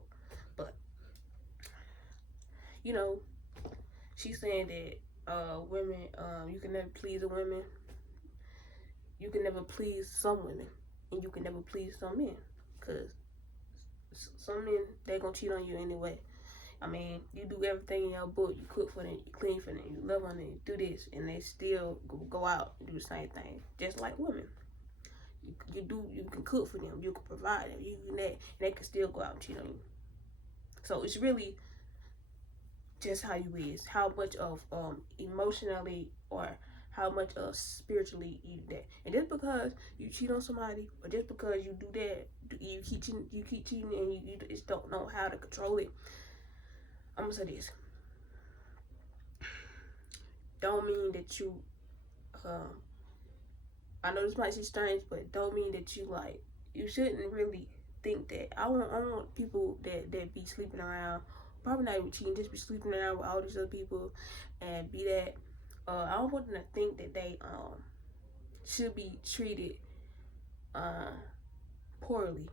But you know, she's saying that women, you can never please a woman. You can never please some women, and you can never please some men, cause some men they gonna cheat on you anyway. I mean, you do everything in your book. You cook for them, you clean for them, you love on them, you do this, and they still go out and do the same thing. Just like women, you can cook for them, you can provide them, you can that, and they can still go out and cheat on you. So it's really just how you is, how much of emotionally or how much of spiritually you do that. And just because you cheat on somebody, or just because you do that, you keep cheating, and you just don't know how to control it. I'm gonna say this. Don't mean that you, I know this might seem strange, but don't mean that you like, you shouldn't really think that. I want people that be sleeping around, probably not even cheating, just be sleeping around with all these other people and be that. I don't want them to think that they should be treated poorly,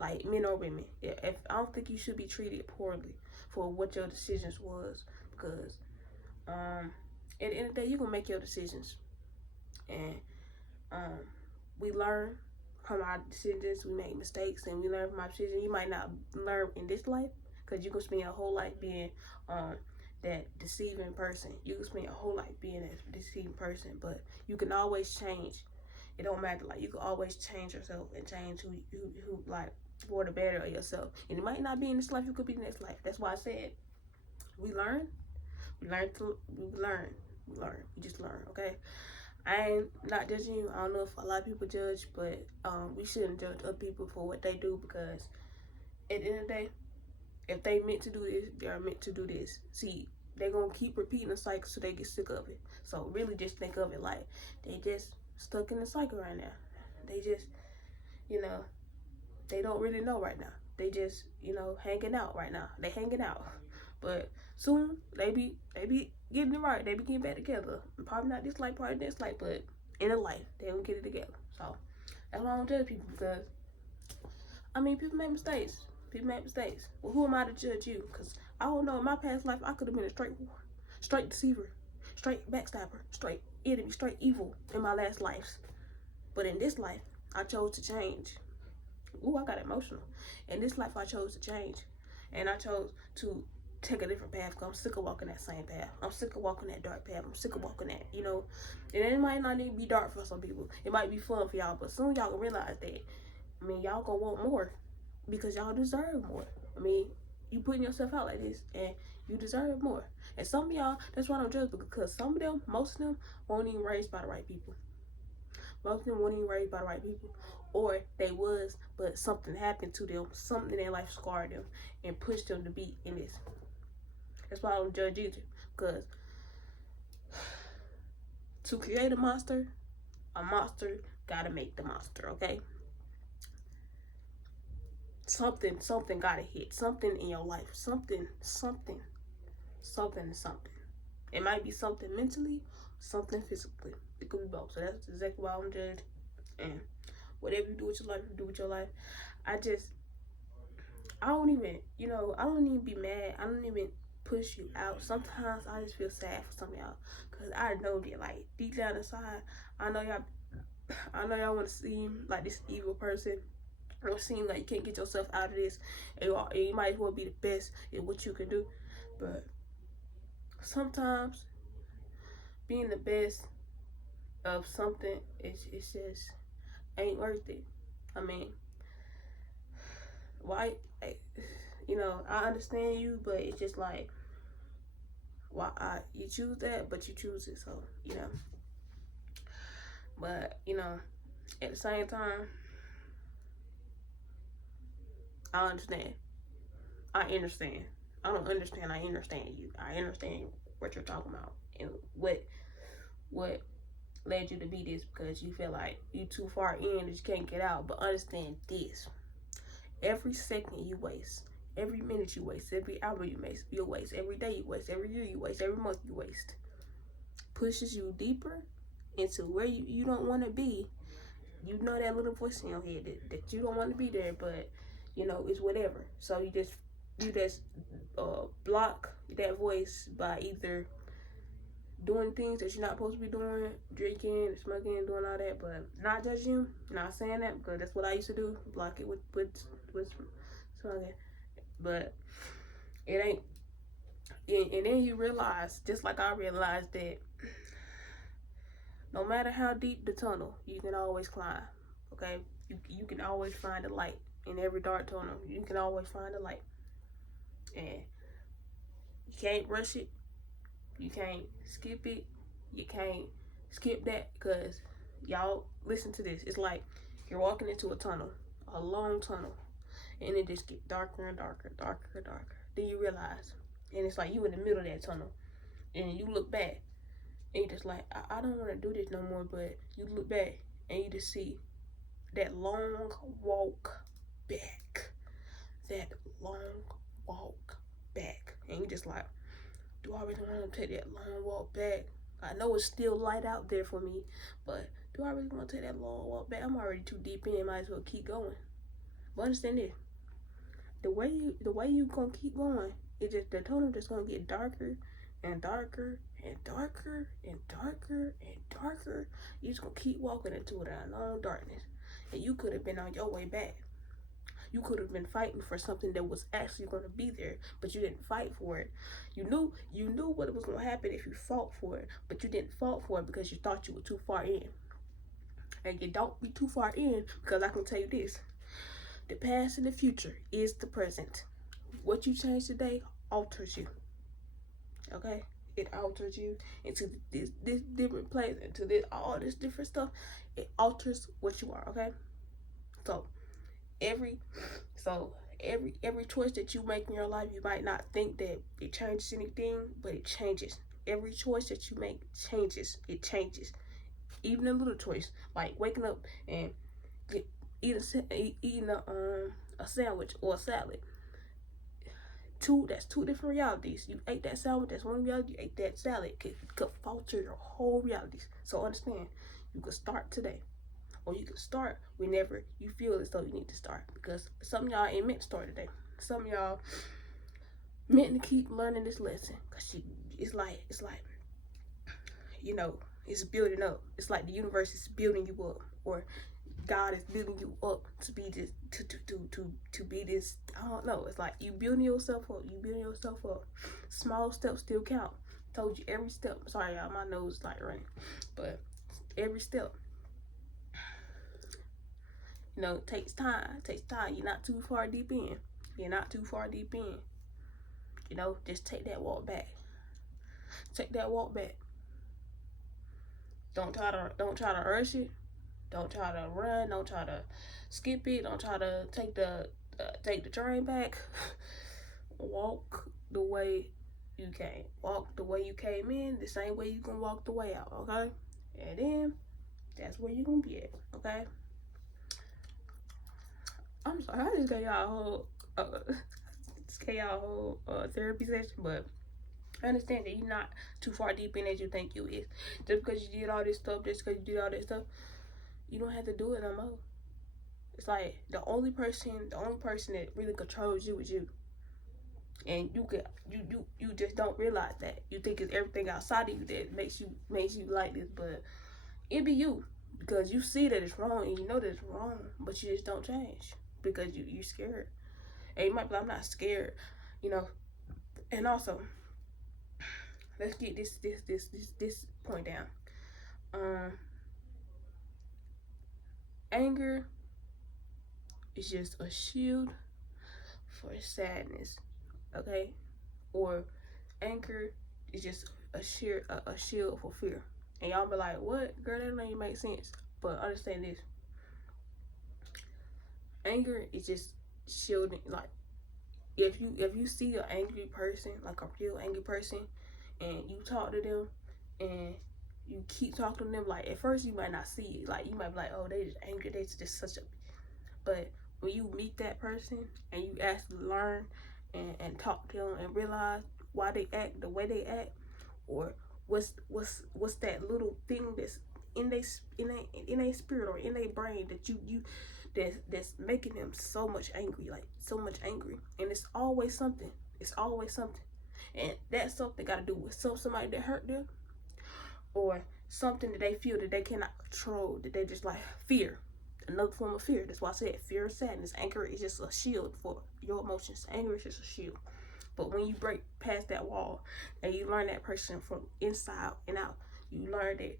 like men or women. If I don't think you should be treated poorly for what your decisions was, because at the end of the day, you're gonna make your decisions, and we learn from our decisions. We make mistakes, and we learn from our decisions. You might not learn in this life, because you can spend your whole life being that deceiving person. You can spend your whole life being that deceiving person, but you can always change. It don't matter. Like, you can always change yourself and change who like, for the better of yourself. And it might not be in this life. You could be in the next life. That's why I said we learn. We learn. We just learn. Okay. I ain't not judging you. I don't know if a lot of people judge, but we shouldn't judge other people for what they do, because at the end of the day, if they meant to do this, they are meant to do this. See, they're gonna keep repeating the cycle so they get sick of it. So really just think of it like they just stuck in the cycle right now. They just, you know, they don't really know right now. They just, hanging out right now. They hanging out. But soon they be getting it right. They be getting back together. Probably not this life, probably next life, but in a life they don't get it together. So that's why I don't judge people, because I mean, people make mistakes. People make mistakes. Well, who am I to judge you? Because I don't know. In my past life, I could have been a straight whore, straight deceiver, straight backstabber, straight enemy, straight evil in my last lives. But in this life, I chose to change. Ooh, I got emotional. In this life, I chose to change. And I chose to take a different path, because I'm sick of walking that same path. I'm sick of walking that dark path. I'm sick of walking that, And it might not need to be dark for some people. It might be fun for y'all, but soon y'all can realize that, y'all gonna want more, because y'all deserve more. You putting yourself out like this, and you deserve more. And some of y'all, that's why I don't judge, because some of them, most of them, weren't even raised by the right people. Most of them weren't even raised by the right people. Or they was, but something happened to them, something in their life scarred them and pushed them to be in this. That's why I don't judge either, because to create a monster gotta make the monster, okay? Something gotta hit. Something in your life. Something. It might be something mentally, something physically. It could be both. So that's exactly why I don't judge. And whatever you do with your life, you do with your life. I don't even be mad. I don't even push you out. Sometimes I just feel sad for some of y'all, because I know that, like, deep down inside, I know y'all want to seem like this evil person. It don't seem like you can't get yourself out of this, and you might as well be the best at what you can do. But sometimes being the best of something, it's just ain't worth it. Why? I understand you, but it's just like, why you choose that, but you choose it. So but at the same time, I understand. I understand. I don't understand. I understand you. I understand what you're talking about, and what led you to be this, because you feel like you too far in that you can't get out. But understand this: every second you waste, Every minute you waste, every hour you waste, every day you waste, every year you waste, every month you waste. Pushes you deeper into where you don't want to be. You know that little voice in your head that you don't want to be there, but you know, it's whatever. So you just block that voice by either doing things that you're not supposed to be doing, drinking, smoking, doing all that, but not judging you, not saying that, because that's what I used to do, block it with smoking. But it ain't, and then you realize, just like I realized, that no matter how deep the tunnel, you can always climb, okay? You can always find a light in every dark tunnel. You can always find a light. And you can't rush it. You can't skip it. You can't skip that, because y'all listen to this. It's like you're walking into a tunnel, a long tunnel, and it just gets darker and darker, darker and darker. Then you realize, and it's like you in the middle of that tunnel, and you look back, and you're just like, I don't want to do this no more. But you look back, and you just see that long walk back, that long walk back, and you just like, do I really want to take that long walk back? I know it's still light out there for me, but do I really want to take that long walk back? I'm already too deep in, might as well keep going. But understand this, the way you gonna keep going, it just, the tunnel just gonna get darker and darker and darker and darker and darker. You just gonna keep walking into that long darkness, and you could have been on your way back. You could have been fighting for something that was actually going to be there, but you didn't fight for it. You knew what was going to happen if you fought for it, but you didn't fight for it because you thought you were too far in. And you don't be too far in, because I can tell you this: the past and the future is the present. What you change today alters you. Okay? It alters you into this different place, into this all this different stuff. It alters what you are. Okay? So every choice that you make in your life, you might not think that it changes anything, but it changes. Every choice that you make changes. It changes. Even a little choice, like waking up and eating a sandwich or a salad. That's two different realities. You ate that sandwich, that's one reality. You ate that salad, could falter your whole realities. So understand, you can start today. Or you can start whenever you feel as though you need to start. Because some of y'all ain't meant to start today. Some of y'all meant to keep learning this lesson. Because it's like, you know, it's building up. It's like the universe is building you up. Or God is building you up to be this, to be this, I don't know. It's like you building yourself up. You building yourself up. Small steps still count. Told you every step. Sorry, y'all, my nose is like running. But every step, you know, takes time. You're not too far deep in. You know, just take that walk back. Don't try to rush it. Don't try to run. Don't try to skip it. Don't try to take the train back. Walk the way you came. Walk the way you came in, the same way you can walk the way out. Okay, and then that's where you gonna be at. Okay. I'm sorry, I just gave y'all a whole therapy session, but I understand that you're not too far deep in as you think you is. Just because you did all this stuff, you don't have to do it no more. It's like the only person that really controls you is you. And you just don't realize that. You think it's everything outside of you that makes you like this, but it be you. Because you see that it's wrong and you know that it's wrong, but you just don't change. Because you're scared. And you might be like, I'm not scared, you know. And also, let's get this point down. Anger is just a shield for sadness, okay? Or anger is just a shield for fear. And y'all be like, what? Girl, that don't even make sense. But understand this. Anger is just shielding. Like, if you see an angry person, like a real angry person, and you talk to them and you keep talking to them, like at first you might not see it. Like you might be like, oh, they just angry, they just such a, but when you meet that person and you actually learn and talk to them and realize why they act the way they act, or what's that little thing that's in they spirit or in their brain that you that's making them so much angry, like so much angry. And it's always something. It's always something. And that something got to do with somebody that hurt them, or something that they feel that they cannot control, that they just like fear. Another form of fear. That's why I said fear, sadness, anger is just a shield for your emotions. Anger is just a shield. But when you break past that wall and you learn that person from inside and out, you learn that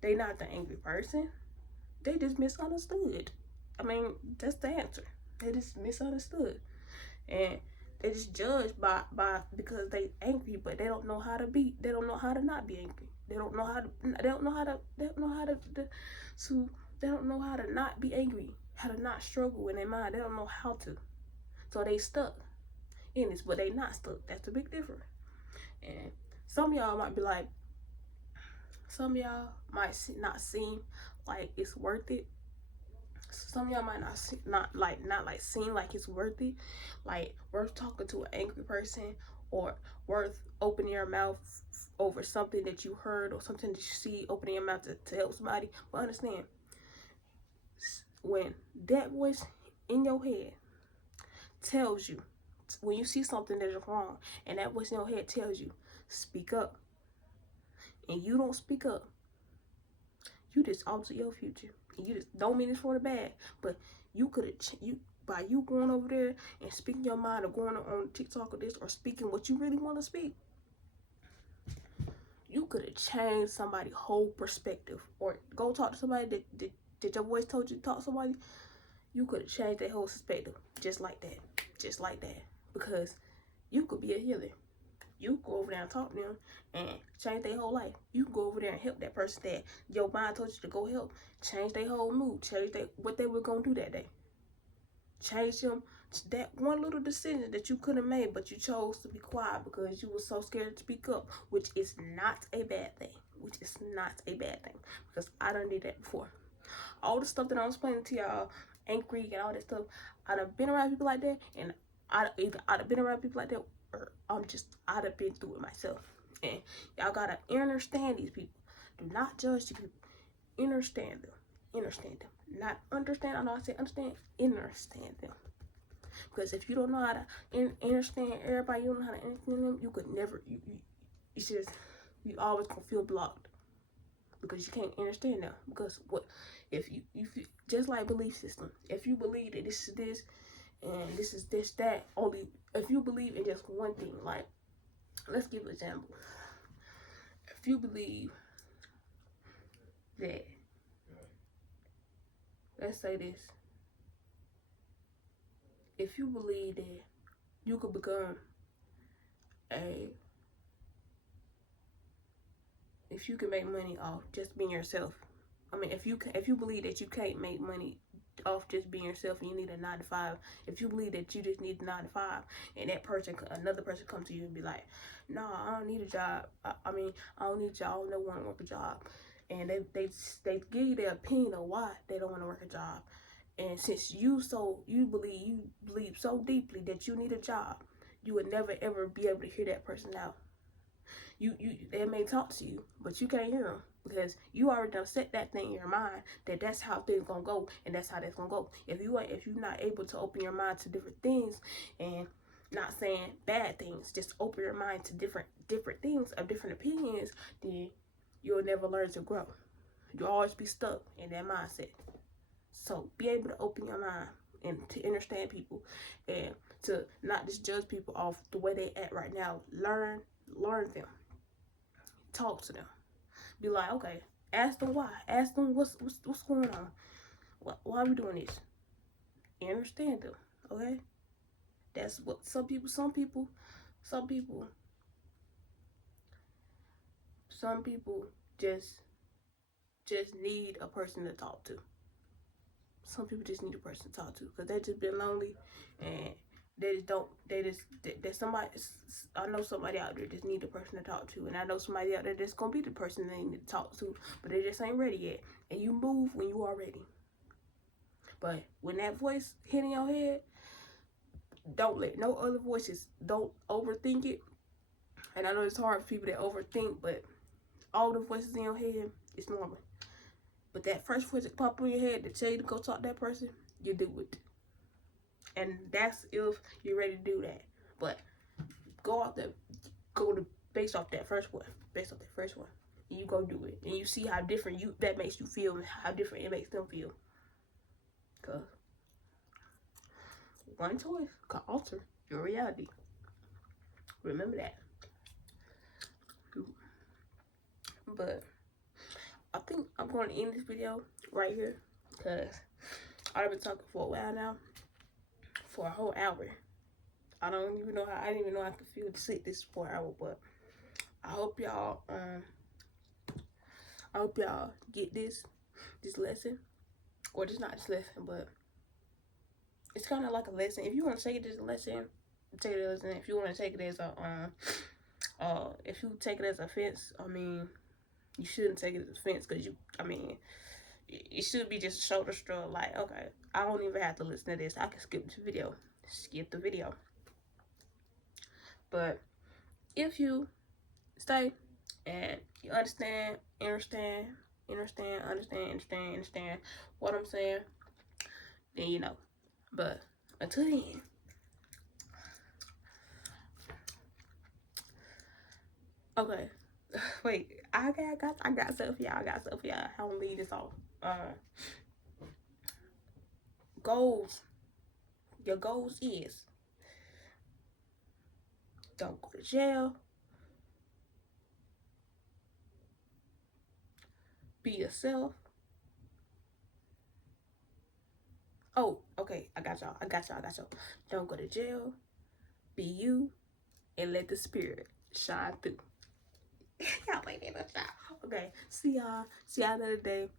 they not the angry person. They just misunderstood. I mean, that's the answer. They just misunderstood. And they just judge by because they angry, but they don't know how to be. They don't know how to not be angry. They don't know how to. They don't know how to. They don't know how to. So they don't know how to not be angry. How to not struggle in their mind. They don't know how to. So they stuck in this, but they not stuck. That's the big difference. And some of y'all might be like, some of y'all might not seem like it's worth it. Some of y'all might not seem like it's worth it, like worth talking to an angry person, or worth opening your mouth over something that you heard or something that you see, opening your mouth to help somebody. But understand, when that voice in your head tells you, when you see something that is wrong, and that voice in your head tells you, speak up, and you don't speak up, you just alter your future. And you just don't mean this for the bad, but you could have by you going over there and speaking your mind, or going on TikTok or this, or speaking what you really want to speak, you could have changed somebody's whole perspective. Or go talk to somebody that your voice told you to talk to somebody. You could have changed their whole perspective just like that, because you could be a healer. You go over there and talk to them and change their whole life. You can go over there and help that person that your mind told you to go help. Change their whole mood. Change what they were going to do that day. Change them. That one little decision that you could have made, but you chose to be quiet because you were so scared to speak up, which is not a bad thing. Because I done did that before. All the stuff that I'm explaining to y'all, angry and all that stuff, I done been around people like that, and I'd have been around people like that, or I'd have been through it myself. And y'all gotta understand these people. Do not judge these people. Understand them. Not understand. I know I said understand. Understand them. Because if you don't know how to understand everybody, you don't know how to understand them, you could never. You always gonna feel blocked because you can't understand them. Because what if you just like belief system? If you believe that this is this and this is this that, only if you believe in just one thing, like let's give an example. If you believe that, let's say this, if you believe that you could become if you can make money off just being yourself. I mean, if you believe that you can't make money off just being yourself and you need a 9 to 5, if you believe that you just need a 9 to 5, and another person comes to you and be like, no, I don't need a job. I mean, I don't need a job. I don't want to work a job. And they give you their opinion of why they don't want to work a job. And since you believe so deeply that you need a job, you would never ever be able to hear that person out. They may talk to you, but you can't hear them because you already done set that thing in your mind that that's how things gonna go, and that's how that's gonna go. If you're not able to open your mind to different things, and not saying bad things, just open your mind to different things of different opinions, then you'll never learn to grow. You'll always be stuck in that mindset. So be able to open your mind and to understand people, and to not just judge people off the way they act right now. Learn them. Talk to them. Be like, okay, ask them why. Ask them what's going on. Why are we doing this? Understand them, okay? That's what some people just need a person to talk to. Some people just need a person to talk to because they just been lonely, and I know somebody out there just need a person to talk to, and I know somebody out there that's gonna be the person they need to talk to, but they just ain't ready yet. And you move when you are ready. But when that voice hit in your head, don't let no other voices, don't overthink it. And I know it's hard for people that overthink, but all the voices in your head, it's normal. But that first voice that pop in your head that tell you to go talk to that person, you do it. And that's if you're ready to do that. But go to based off that first one. And you go do it. And you see how different that makes you feel and how different it makes them feel. Cause one choice can alter your reality. Remember that. But I think I'm going to end this video right here because I've been talking for a while now, for a whole hour. I didn't even know I could feel to sit this for an hour, but I hope y'all get this lesson, or just not this lesson, but it's kind of like a lesson. If you want to take it as a lesson, take it as a lesson. If you want to take it as if you take it as offense, I mean, you shouldn't take it as offense because it should be just a shoulder shrug. Like, okay, I don't even have to listen to this. I can skip the video. But if you stay and you understand what I'm saying, then you know. But until then, okay. Wait, I got stuff for y'all. I don't leave this off. Goals. Your goals is don't go to jail. Be yourself. Oh, okay. I got y'all. Don't go to jail. Be you. And let the spirit shine through. Y'all ain't in a shot. Okay. See y'all another day.